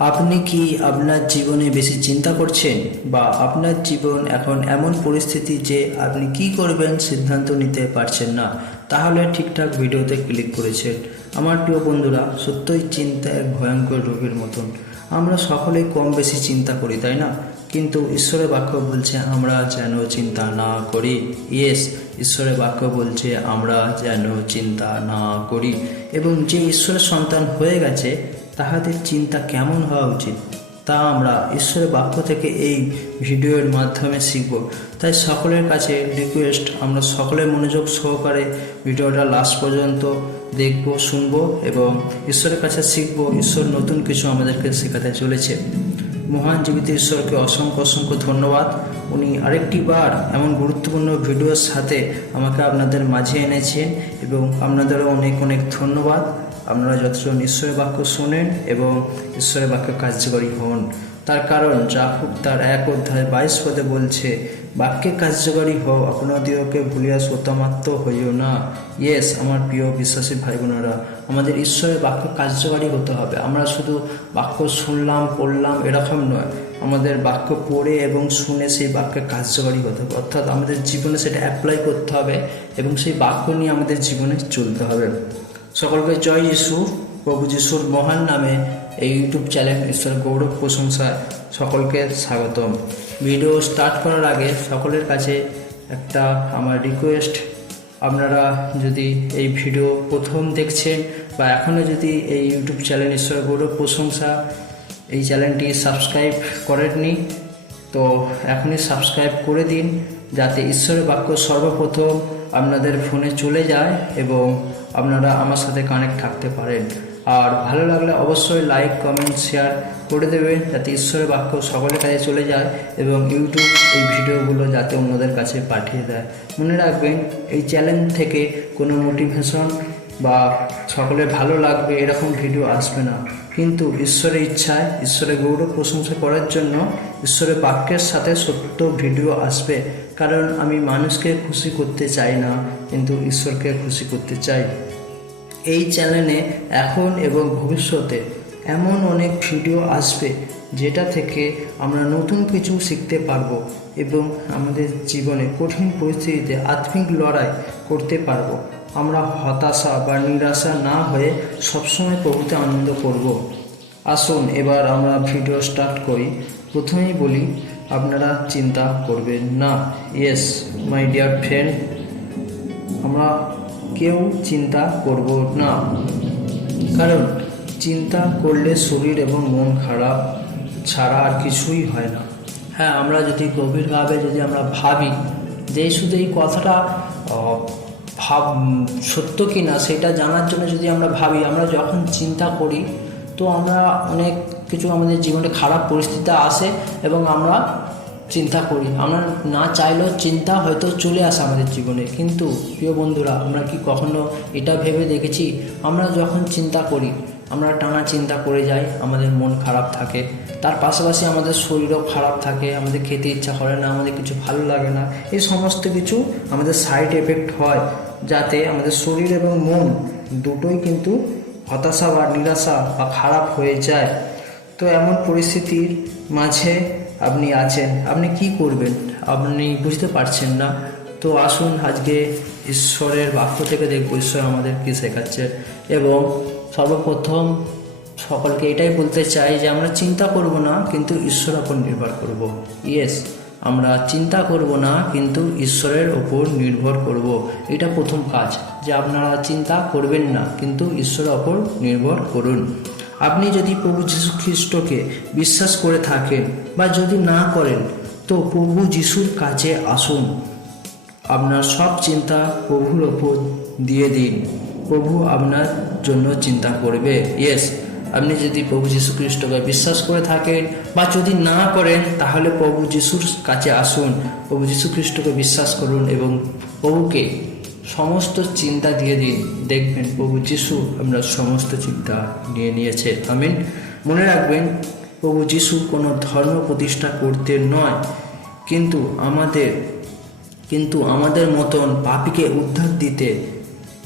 আপনি কি আপনার জীবনে বেশি চিন্তা করছেন, বা আপনার জীবন এখন এমন পরিস্থিতি যে আপনি কি করবেন সিদ্ধান্ত নিতে পারছেন না? তাহলে ঠিকঠাক ভিডিওতে ক্লিক করেছেন। আমার প্রিয় বন্ধুরা, সত্যই চিন্তা এক ভয়ঙ্কর রোগের মতন। আমরা সকলেই কম বেশি চিন্তা করি, তাই না? কিন্তু ঈশ্বরের বাক্য বলছে আমরা যেন চিন্তা না করি। ইয়েস, ঈশ্বরের বাক্য বলছে আমরা যেন চিন্তা না করি। এবং যে ঈশ্বরের সন্তান হয়ে গেছে তাহাদের চিন্তা কেমন হওয়া উচিত তা আমরা ঈশ্বরের বাক্য থেকে এই ভিডিওর মাধ্যমে শিখব। তাই সকলের কাছে রিকোয়েস্ট, আমরা সকলের মনোযোগ সহকারে ভিডিওটা লাস্ট পর্যন্ত দেখব, শুনবো এবং ঈশ্বরের কাছে শিখব। ঈশ্বর নতুন কিছু আমাদেরকে শেখাতে চলেছে। মহান জীবিত ঈশ্বরকে অসংখ্য অসংখ্য ধন্যবাদ। উনি আরেকটি বার এমন গুরুত্বপূর্ণ ভিডিওর সাথে আমাকে আপনাদের মাঝে এনেছেন এবং আপনাদেরও অনেক অনেক ধন্যবাদ। আপনারা যতজন ঈশ্বরের বাক্য শোনেন এবং ঈশ্বরের বাক্য কার্যকরী হন। তার কারণ যাকুব তার 1 অধ্যায় 22 পদে বলছে, বাক্যে কার্যকরী হও, আপনাদিওকে ভুলিয়া শ্রোতামাত্র হইও না। ইয়েস, আমার প্রিয় বিশ্বাসী ভাই বোনেরা, আমাদের ঈশ্বরের বাক্য কার্যকরী হতে হবে। আমরা শুধু বাক্য শুনলাম, পড়লাম এরকম নয়। আমাদের বাক্য পড়ে এবং শুনে সেই বাক্যে কার্যকরী হতে হবে, অর্থাৎ আমাদের জীবনে সেটা অ্যাপ্লাই করতে হবে এবং সেই বাক্য নিয়ে আমাদের জীবনে চলতে হবে। সকলকে জয় যিশু। প্রভু যিশুর মহান নামে এই ইউটিউব চ্যানেল ঈশ্বর গৌরব প্রশংসায় সকলকে স্বাগতম। ভিডিও স্টার্ট করার আগে সকলের কাছে একটা আমার রিকোয়েস্ট, আপনারা যদি এই ভিডিও প্রথম দেখছেন বা এখনও যদি এই ইউটিউব চ্যানেল ঈশ্বর গৌরব প্রশংসা এই চ্যানেলটি সাবস্ক্রাইব করেননি, তো এখনই সাবস্ক্রাইব করে দিন, যাতে ঈশ্বরের বাক্য সর্বপ্রথম আপনাদের ফোনে চলে যায় এবং আপনারা আমার সাথে কানেক্ট থাকতে পারেন। আর ভালো লাগলে অবশ্যই লাইক, কমেন্ট, শেয়ার করে দেবেন, যাতে ঈশ্বরের বাক্য সকলের কাছে চলে যায় এবং ইউটিউব এই ভিডিওগুলো যাতে অন্যদের কাছে পাঠিয়ে দেয়। মনে রাখবেন, এই চ্যানেল থেকে কোনো মোটিভেশন বা সকলের ভালো লাগবে এরকম ভিডিও আসবে না, কিন্তু ঈশ্বরের ইচ্ছায়, ঈশ্বরের গৌরব প্রশংসা করার জন্য ঈশ্বরের বাক্যের সাথে সত্য ভিডিও আসবে। কারণ আমি মানুষকে খুশি করতে চাই না, কিন্তু ঈশ্বরকে খুশি করতে চাই। এই চ্যানেলে এখন এবং ভবিষ্যতে এমন অনেক ভিডিও আসবে যেটা থেকে আমরা নতুন কিছু শিখতে পারবো এবং আমাদের জীবনে কঠিন পরিস্থিতিতে আত্মিক লড়াই করতে পারবো। আমরা হতাশা বা নিরাশা না হয়ে সবসময় প্রভুতে আনন্দ করব। আসুন এবার আমরা ভিডিও স্টার্ট করি। প্রথমেই বলি, আপনারা চিন্তা করবেন না। ইয়েস মাই ডিয়ার ফ্রেন্ড, আমরা কেউ চিন্তা করব না, কারণ চিন্তা করলে শরীর এবং মন খারাপ ছাড়া আর কিছুই হয় না। হ্যাঁ, আমরা যদি গভীরভাবে যদি আমরা ভাবি যে শুধু এই কথাটা সত্য কি না সেটা জানার জন্য যদি আমরা ভাবি, আমরা যখন চিন্তা করি তো আমরা অনেক কিছু আমাদের জীবনে খারাপ পরিস্থিতি আসে এবং আমরা চিন্তা করি। আমরা না চাইলেও চিন্তা হয়তো চলে আসে আমাদের জীবনে। কিন্তু প্রিয় বন্ধুরা, আমরা কি কখনো এটা ভেবে দেখেছি, আমরা যখন চিন্তা করি, আমরা টানা চিন্তা করে যাই, আমাদের মন খারাপ থাকে, তার পাশাপাশি আমাদের শরীরও খারাপ থাকে, আমাদের খেতে ইচ্ছা করে না, আমাদের কিছু ভালো লাগে না। এই সমস্ত কিছু আমাদের সাইড এফেক্ট হয়, যাতে আমাদের শরীর এবং মন দুটোই কিন্তু হতাশা বা নিরাশা বা খারাপ হয়ে যায়। তো এমন পরিস্থিতির মাঝে আপনি আছেন, আপনি কি করবেন আপনি বুঝতে পারছেন না। তো আসুন আজকে ঈশ্বরের বাক্য থেকে দেখব ঈশ্বর আমাদের কী শেখাচ্ছে। এবং সর্বপ্রথম সকলকে এটাই বলতে চাই যে আমরা চিন্তা করব না, কিন্তু ঈশ্বরের ওপর নির্ভর করব। ইয়েস, আমরা চিন্তা করব না, কিন্তু ঈশ্বরের ওপর নির্ভর করব। এটা প্রথম কাজ, যে আপনারা চিন্তা করবেন না, কিন্তু ঈশ্বরের ওপর নির্ভর করুন। আপনি যদি প্রভু যীশু খ্রিস্টকে বিশ্বাস করে থাকেন বা যদি না করেন, তো প্রভু যীশুর কাছে আসুন। আপনার সব চিন্তা প্রভুর ওপর দিয়ে দিন, প্রভু আপনার জন্য চিন্তা করবে। ইয়েস, আপনি যদি প্রভু যীশু খ্রিস্টকে বিশ্বাস করে থাকেন বা যদি না করেন, তাহলে প্রভু যীশুর কাছে আসুন, প্রভু যীশু খ্রিস্টকে বিশ্বাস করুন এবং প্রভুকে সমস্ত চিন্তা দিয়ে দিন। দেখবেন প্রভু যিশু আপনার সমস্ত চিন্তা নিয়ে নিয়েছে। আমিন। মনে রাখবেন, প্রভু যিশু কোনো ধর্ম প্রতিষ্ঠা করতে নয়, কিন্তু আমাদের মতন পাপীকে উদ্ধার দিতে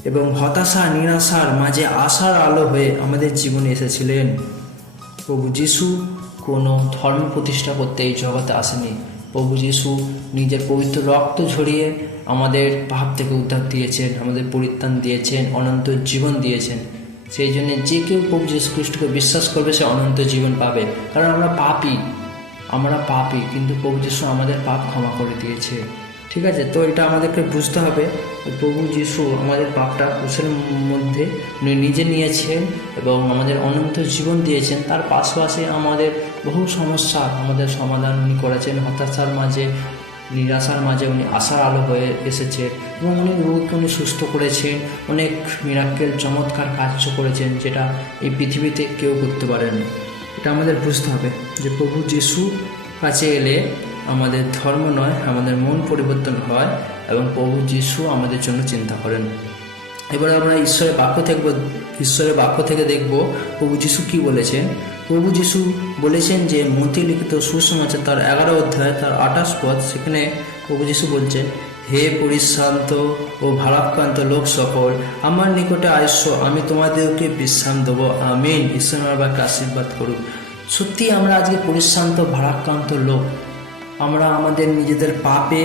এবং হতাশা নিরাশার মাঝে আশার আলো হয়ে আমাদের জীবনে এসেছিলেন। প্রভু যিশু কোনো ধর্ম প্রতিষ্ঠা করতে এই জগতে আসেনি। প্রভু যিশু নিজের পবিত্র রক্ত ঝরিয়ে আমাদের পাপ থেকে উদ্ধার দিয়েছেন, আমাদের পরিত্রাণ দিয়েছেন, অনন্ত জীবন দিয়েছেন। সেই জন্য যে কেউ প্রভু যীশু খ্রিস্টকে বিশ্বাস করবে সে অনন্ত জীবন পাবে। কারণ আমরা পাপী, কিন্তু প্রভু যীশু আমাদের পাপ ক্ষমা করে দিয়েছে। ঠিক আছে, তো এটা আমাদেরকে বুঝতে হবে। প্রভু যীশু আমাদের পাপটা ক্রুশের মধ্যে উনি নিজে নিয়েছেন এবং আমাদের অনন্ত জীবন দিয়েছেন। তার পাশাপাশি আমাদের বহু সমস্যা আমাদের সমাধান উনি করেছেন। হতাশার মাঝে, নিরাশার মাঝে উনি আশার আলো হয়ে এসেছেন এবং অনেক রোগকে উনি সুস্থ করেছেন, অনেক মিরাক্কেল চমৎকার কার্য করেছেন যেটা এই পৃথিবীতে কেউ করতে পারেনি। এটা আমাদের বুঝতে হবে যে প্রভু যিশু কাছে এলে আমাদের ধর্ম নয়, আমাদের মন পরিবর্তন হয় এবং প্রভু যিশু আমাদের জন্য চিন্তা করেন। এবার আমরা ঈশ্বরের বাক্য থেকে দেখব প্রভু যিশু কী বলেছেন। প্রভু যিশু বলেছেন যে মথি লিখিত সুসমাচার তার 11 অধ্যায় তার 28 পদ, সেখানে প্রভু যিশু বলছেন, হে পরিশ্রান্ত ও ভারাক্রান্ত লোক সকল, আমার নিকটে আইসো, আমি তোমাদেরকে বিশ্রাম দেবো। আমিন। ঈশ্বর আমার বাক্যে আশীর্বাদ করুক। সত্যি আমরা আজকে পরিশ্রান্ত ভারাক্রান্ত লোক। আমরা আমাদের নিজেদের পাপে,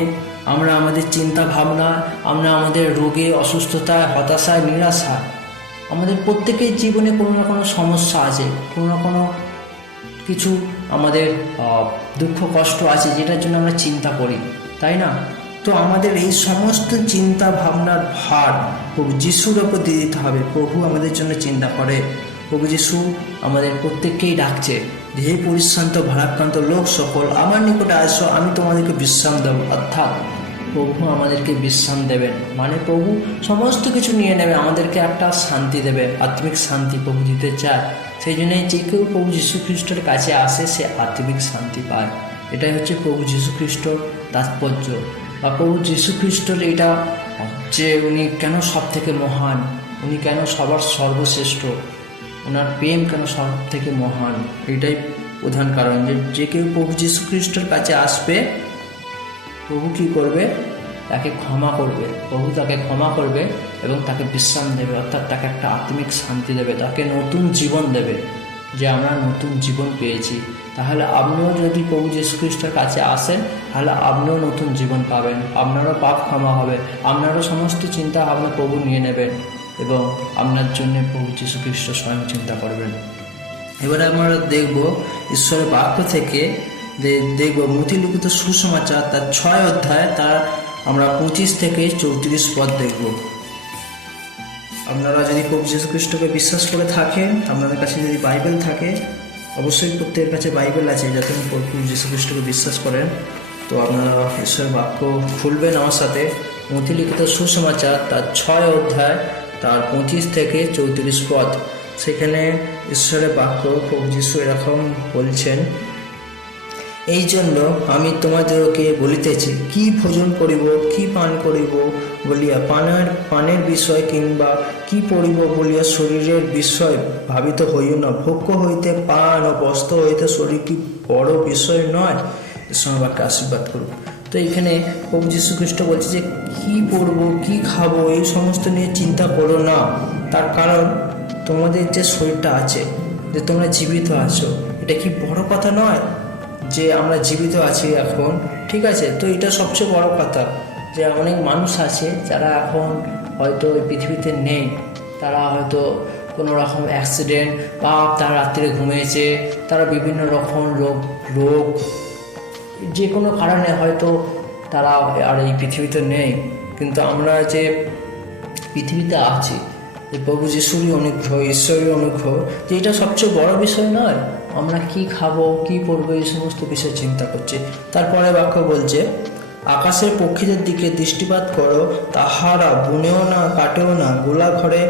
আমরা আমাদের চিন্তা ভাবনা, আমরা আমাদের রোগে, অসুস্থতায়, হতাশায়, নিরাশায়, আমাদের প্রত্যেকের জীবনে কোনো না কোনো সমস্যা আছে, কোনো না কোনো কিছু আমাদের দুঃখ কষ্ট আছে যেটার জন্য আমরা চিন্তা করি, তাই না? তো আমাদের এই সমস্ত চিন্তা ভাবনার ভার প্রভু যিশুর ওপর দিয়ে দিতে হবে। প্রভু আমাদের জন্য চিন্তা করে। প্রভু যিশু আমাদের প্রত্যেককেই ডাকছে, হে পরিশ্রান্ত ভারাক্রান্ত লোক সকল, আমার নিকটে আসো, আমি তোমাদেরকে বিশ্রাম দেব। অর্থাৎ প্রভু আমাদেরকে বিশ্রাম দেবেন, মানে প্রভু সমস্ত কিছু নিয়ে নেবে, আমাদেরকে একটা শান্তি দেবে, আত্মিক শান্তি প্রভু দিতে চায়। সেই জন্য যে কেউ প্রভু যীশু খ্রিস্টের কাছে আসে সে আত্মিক শান্তি পায়। এটাই হচ্ছে প্রভু যীশু খ্রিস্টর তাৎপর্য, বা প্রভু যীশু খ্রিস্টর এটা যে উনি কেন সব থেকে মহান, উনি কেন সবার সর্বশ্রেষ্ঠ, ওনার প্রেম কেন সব থেকে মহান, এটাই প্রধান কারণ। যে কেউ প্রভু যীশু খ্রিস্টের কাছে আসবে, প্রভু কী করবে? তাকে ক্ষমা করবে। প্রভু তাকে ক্ষমা করবে এবং তাকে বিশ্রাম দেবে, অর্থাৎ তাকে একটা আত্মিক শান্তি দেবে, তাকে নতুন জীবন দেবে, যে আমরা নতুন জীবন পেয়েছি। তাহলে আপনিও যদি প্রভু যীশু খ্রিস্টের কাছে আসেন তাহলে আপনিও নতুন জীবন পাবেন, আপনারও পাপ ক্ষমা হবে, আপনারও সমস্ত চিন্তা ভাবনা প্রভু নিয়ে নেবেন এবং আপনার জন্য প্রভু যীশু খ্রিস্ট স্বয়ং চিন্তা করবেন। এবারে আমরা দেখব ঈশ্বরের বাক্য থেকে, দেখব মথি লিখিত সুসমাচার তার 6 অধ্যায় তার আমরা 25 থেকে 34 পদ দেখব। আপনারা যদি প্রভু যীশু খ্রিস্টকে বিশ্বাস করে থাকেন, আপনাদের কাছে যদি বাইবেল থাকে, অবশ্যই প্রত্যেকের কাছে বাইবেল আছে, যাতে প্রভু যীশু খ্রিস্টকে বিশ্বাস করেন, তো আপনারা ঈশ্বরের বাক্য খুলবেন আমার সাথে। মথি লিখিত সুসমাচার তার 6 অধ্যায় তার 25 থেকে 34 পদ, সেখানে ঈশ্বরের বাক্য প্রভু যীশু এরকম বলছেন, এই জন্য আমি তোমাদেরকে বলিতেছি, কি ভোজন করিব, কি পান করিব বলিয়া পানের বিষয় কিংবা কি পরিব বলিয়া শরীরের বিষয় ভাবিত হইও না। ভোগ্য হইতে পান ও বস্ত্র হইতে শরীর কি বড় বিষয় নয়? ঈশ্বর বাক্যে আশীর্বাদ করুক। তো এখানে প্রভু যীশু খ্রিস্ট বলছে যে কি পরবো, কি খাবো, এই সমস্ত নিয়ে চিন্তা করো না। তার কারণ তোমাদের যে শরীরটা আছে, যে তোমরা জীবিত আছো, এটা কি বড় কথা নয় যে আমরা জীবিত আছি এখন? ঠিক আছে, তো এটা সবচেয়ে বড় কথা যে অনেক মানুষ আছে যারা এখন হয়তো এই পৃথিবীতে নেই, তারা হয়তো কোনো রকম অ্যাক্সিডেন্ট বা তারা রাত্রে ঘুমিয়েছে, তারা বিভিন্ন রকম রোগ যে কোনো কারণে হয়তো তারা আর এই পৃথিবীতে নেই। কিন্তু আমরা যে পৃথিবীতে আছি, এই প্রভু যিশুরই অনুগ্রহ, ঈশ্বরের অনুগ্রহ, যে এটা সবচেয়ে বড় বিষয় নয় আমরা কি খাবো, কি পরবো, এই সমস্ত বিষয় চিন্তা করছি। তারপরে বাক্য বলছে, আকাশের পক্ষীদের দিকে দৃষ্টিপাত করো, তাহারা বুনেও না, কাটেও না, গোলা ঘরে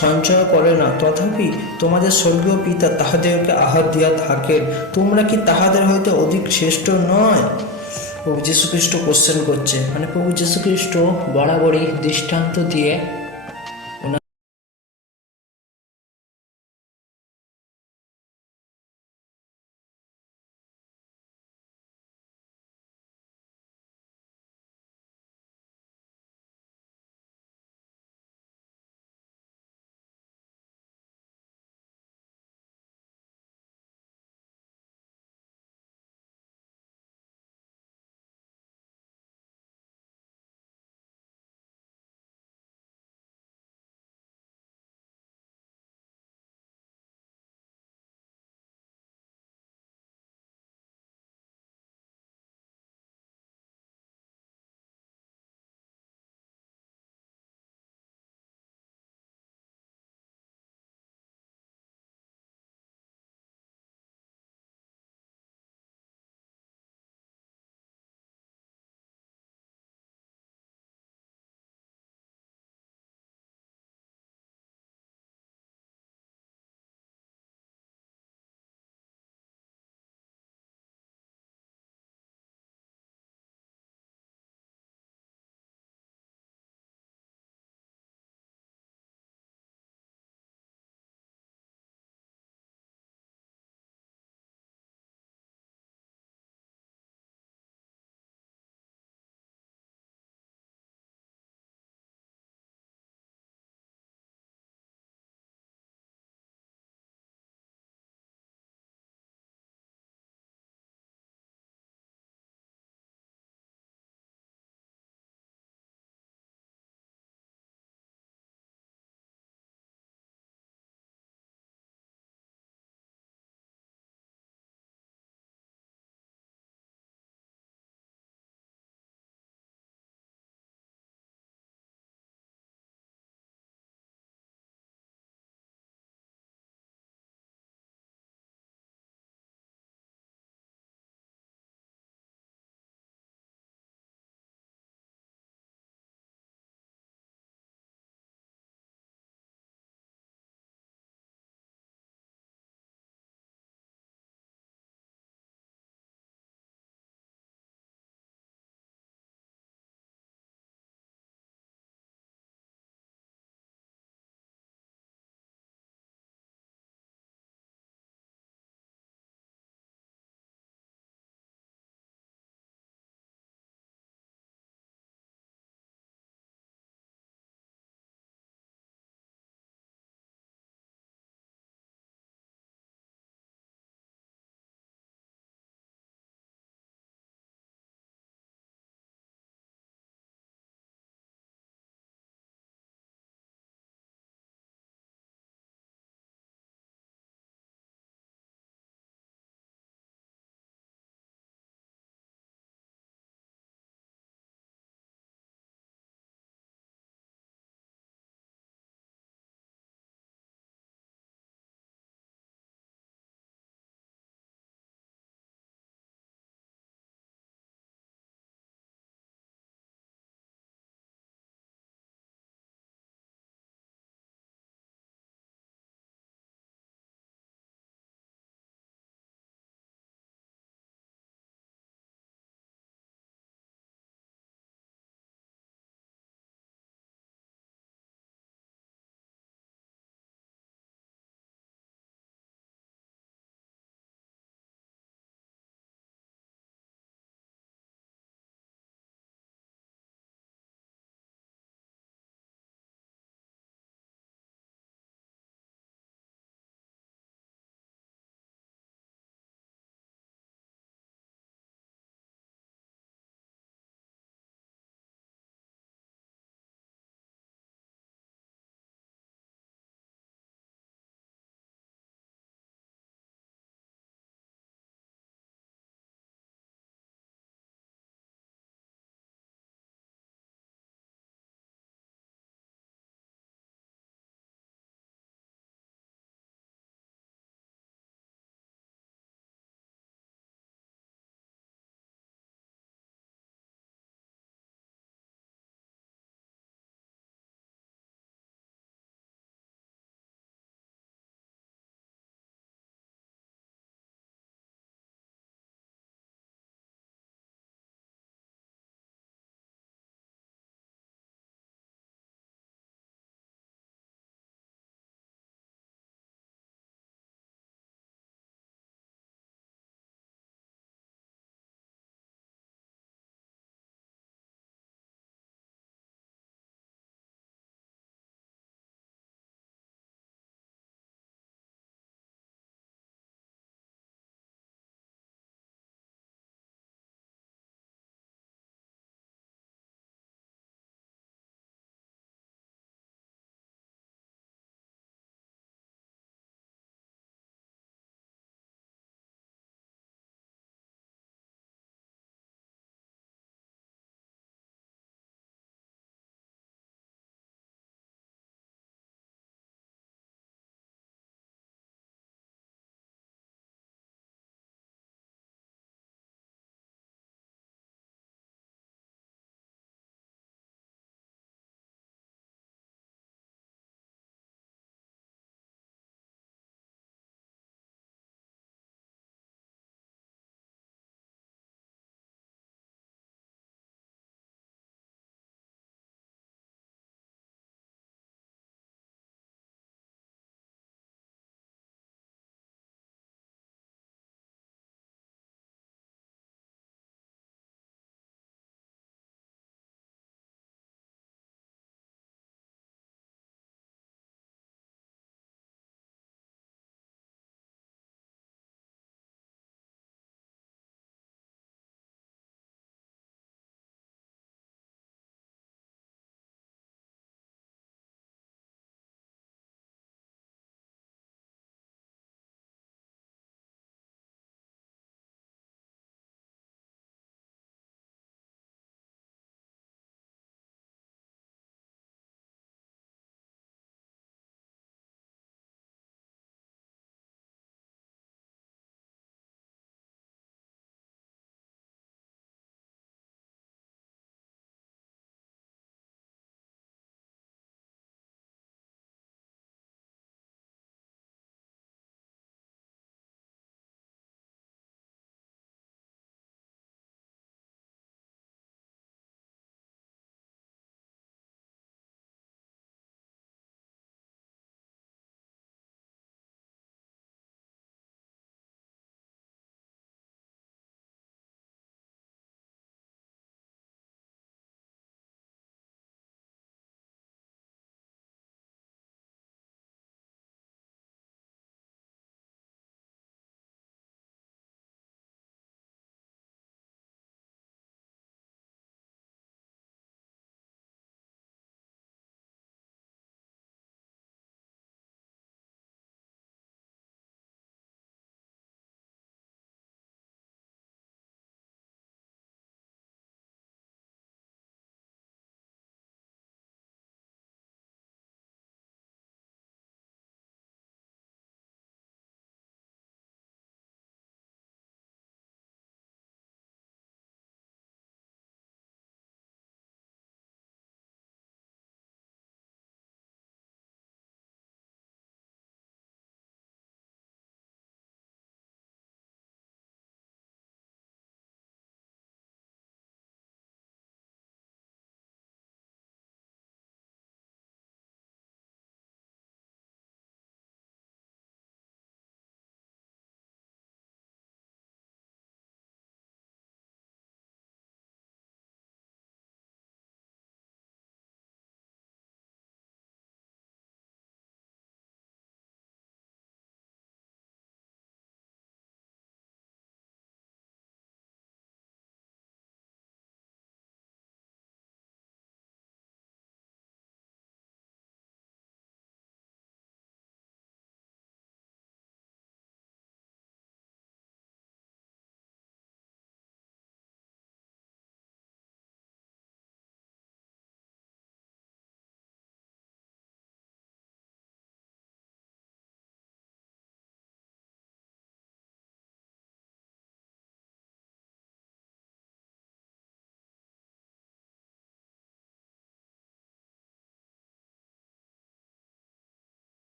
সঞ্চয় করে না, তথাপি তোমাদের স্বর্গীয় পিতা তাহাদেরকে আহার দিয়া থাকেন, তোমরা কি তাহাদের হইতে অধিক শ্রেষ্ঠ নয়? প্রভু যীশু খ্রিস্ট কোশ্চেন করছে, মানে প্রভু যীশু খ্রিস্ট বরাবরই দৃষ্টান্ত দিয়ে